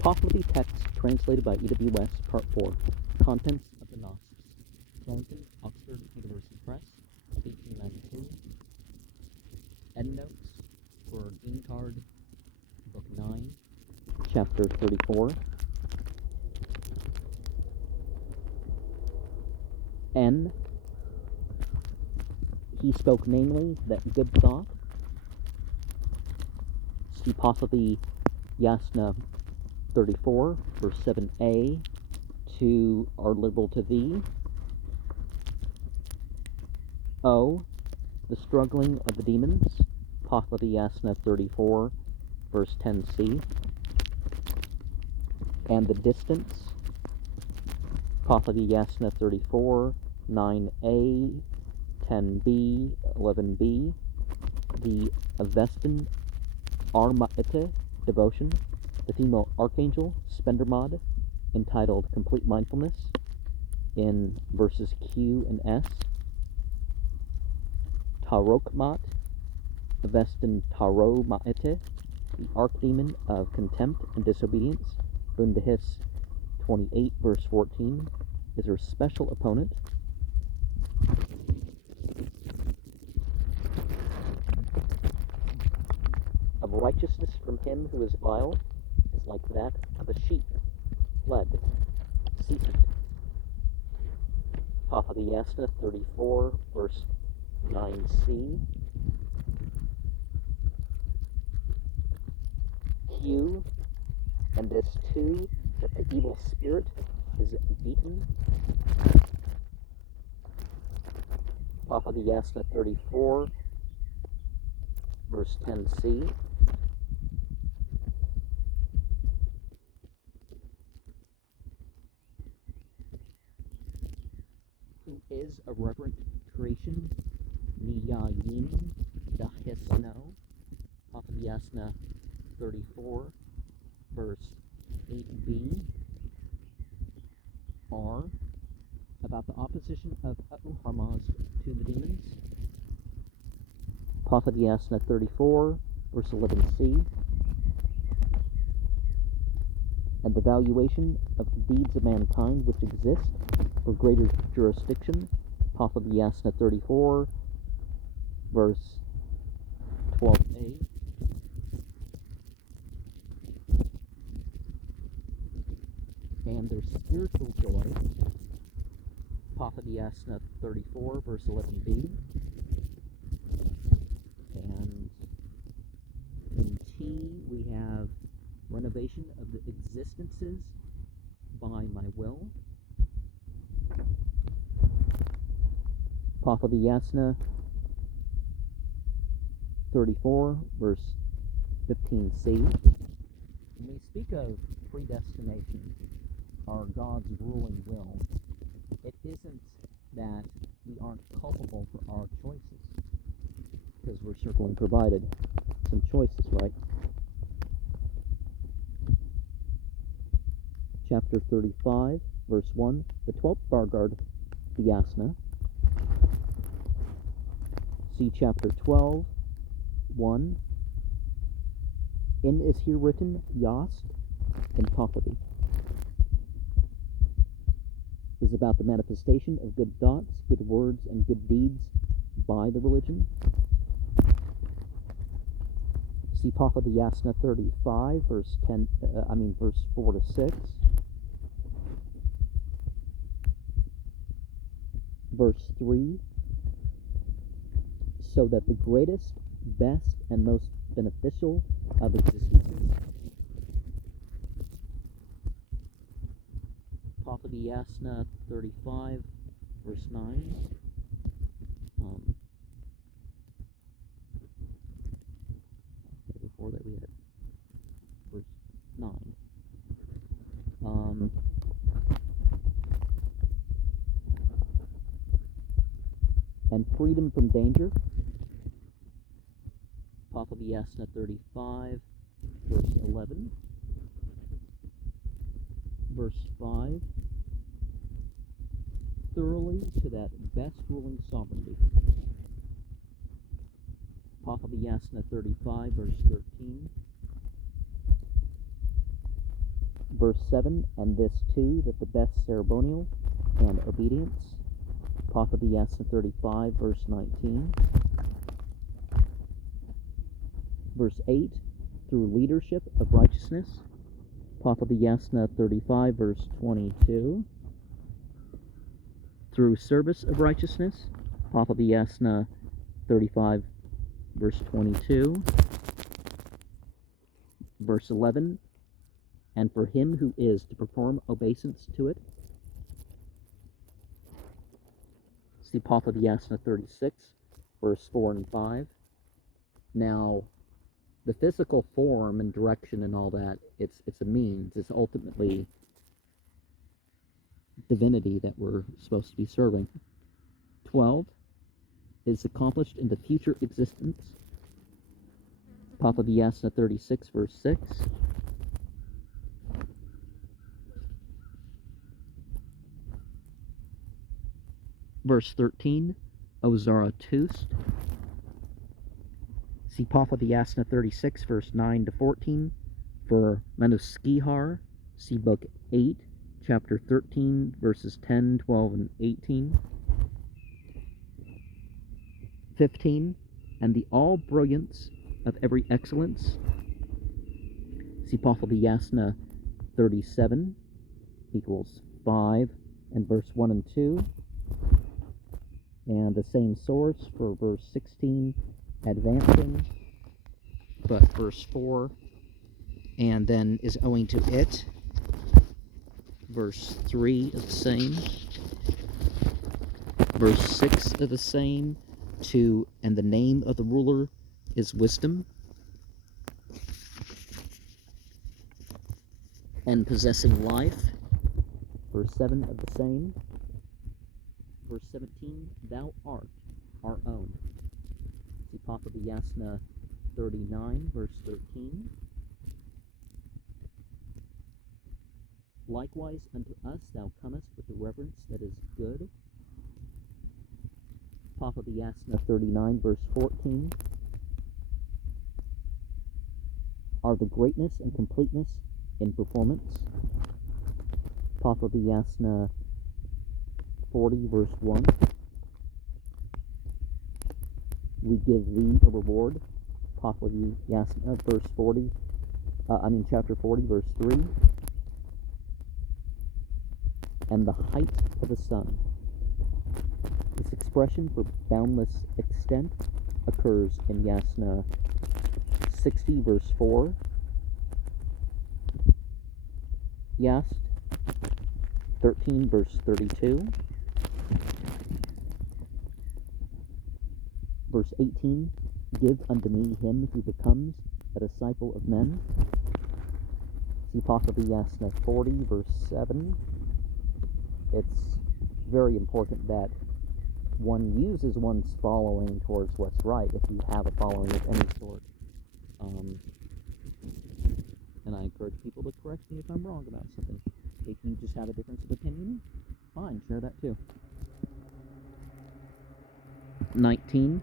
Pahlavi text translated by E.W. West, Part 4. Contents of the Nasks. Wellington, Oxford University Press, 1892. Endnotes for Dinkard, Book 9, Chapter 34. N. He spoke namely that good thought. See Pahlavi Yasna 34, verse 7a, to are liberal to thee. O. The struggling of the demons. Pahlavi Yasna 34, verse 10c. And the distance. Pahlavi Yasna 34, 9a, 10b, 11b. The Avestan Armaite devotion, the female archangel, Spendermod, entitled Complete Mindfulness, in verses Q and S. Tarokmat, Avestan Taromaite, the archdemon of contempt and disobedience, Bundahis 28, verse 14, is her special opponent. Of righteousness from him who is vile is like that of a sheep, fled, ceasing. Pahlavi Yasna 34, verse 9c. Q, and this too, that the evil spirit is beaten. Pahlavi Yasna 34, verse 10c. Who is a reverent creation, Niyayin Dahisno, Pahlavi Yasna 34, verse 8b, R, about the opposition of Harmaz to the demons. Pahlavi Yasna 34, verse 11c, and the valuation of the deeds of mankind which exist for greater jurisdiction. Pahlavi Yasna 34, verse 12a. And their spiritual joy. Pahlavi Yasna 34, verse 11b. And in T, we have renovation of the existences by my will. Pahlavi Yasna 34, verse 15c. When we speak of predestination, or God's ruling will, it isn't that we aren't culpable for our choices, because we're certainly provided some choices, right? Chapter 35, verse 1, the 12th Bargard, the Yasna. See chapter 12, 1. In is here written Yast in Pahlavi. Is about the manifestation of good thoughts, good words, and good deeds by the religion. See Pahlavi Yasna 35, verse 4 to 6. Verse 3. So that the greatest, best, and most beneficial of existences. Pahlavi Yasna 35, verse 9. Before that we had verse 9. And freedom from danger. Pahlavi Yasna 35, verse 11. Verse 5. Thoroughly to that best ruling sovereignty. Pahlavi Yasna 35, verse 13. verse 7, and this too, that the best ceremonial and obedience. Pahlavi 35, verse 19. Verse 8, through leadership of righteousness. Pahlavi 35, verse 22. Through service of righteousness. Pahlavi 35, verse 22. Verse 11, and for him who is to perform obeisance to it. See Pahlavi 36, verse 4 and 5. Now, the physical form and direction and all that, it's a means. It's ultimately divinity that we're supposed to be serving. 12 is accomplished in the future existence. Pahlavi 36, verse 6. Verse 13, O Zarathustra. See Pahlavi 36, verse 9 to 14. For Manuskihar, see Book 8, chapter 13, verses 10, 12, and 18. 15, and the all brilliance of every excellence. See Pahlavi 37, equals 5, and verse 1 and 2. And the same source for verse 16, advancing, but verse 4, and then is owing to it. Verse 3 of the same. Verse 6 of the same, to, and the name of the ruler is wisdom. And possessing life. Verse 7 of the same. Verse 17, thou art our own. See Pahlavi 39, verse 13. Likewise unto us thou comest with the reverence that is good. Pahlavi 39, verse 14. Are the greatness and completeness in performance. Pahlavi 40, verse 1. We give thee a reward. Pahlavi verse 40. Chapter 40, verse 3. And the height of the sun. This expression for boundless extent occurs in Yasna 60, verse 4. Yast 13, verse 32. Verse 18, give unto me him who becomes a disciple of men. See Pahlavi 40, verse 7. It's very important that one uses one's following towards what's right, if you have a following of any sort. And I encourage people to correct me if I'm wrong about something. If you just have a difference of opinion, fine, share that too. 19,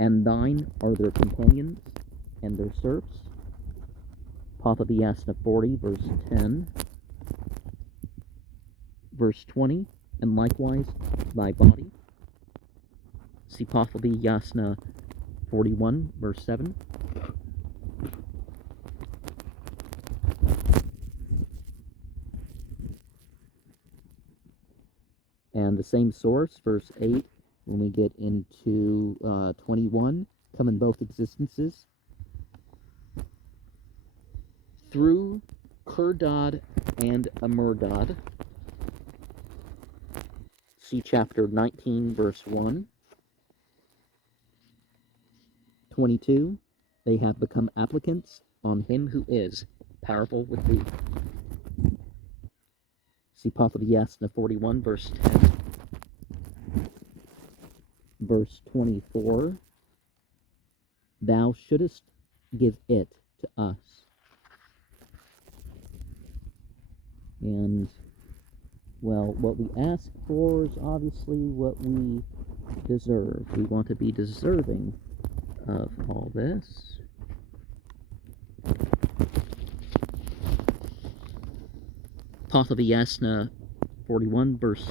and thine are their companions and their serfs. Pahlavi 40, verse 10. Verse 20, and likewise thy body. See Pahlavi 41, verse 7. And the same source, verse 8, when we get into 21, come in both existences. Through Kurdad and Amurdad. See chapter 19, verse 1. 22, they have become applicants on him who is powerful with thee. See Pahlavi 41, verse 10. Verse 24, thou shouldest give it to us. And, well, what we ask for is obviously what we deserve. We want to be deserving of all this. Pahlavi 41, verse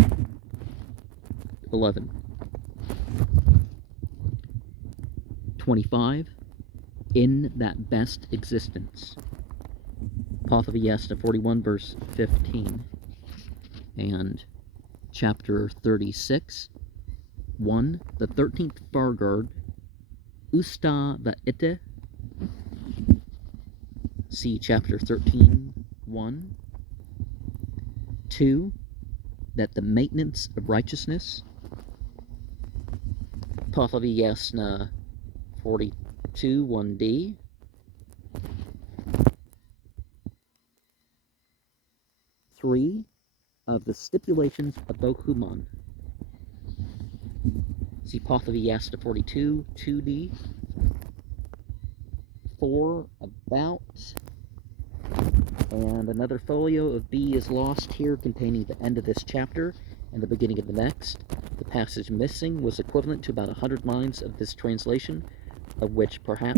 11. 25. In that best existence. Pahlavi 41, verse 15. And chapter 36, 1. The 13th Fargard, Usta Va'ite. See chapter 13, 1. 2. That the maintenance of righteousness. Pahlavi 42, 1d. 3. Of the stipulations of Bohuman. See Pahlavi 42, 2d. 4. About. And another folio of B is lost here, containing the end of this chapter and the beginning of the next. The passage missing was equivalent to about 100 lines of this translation, of which perhaps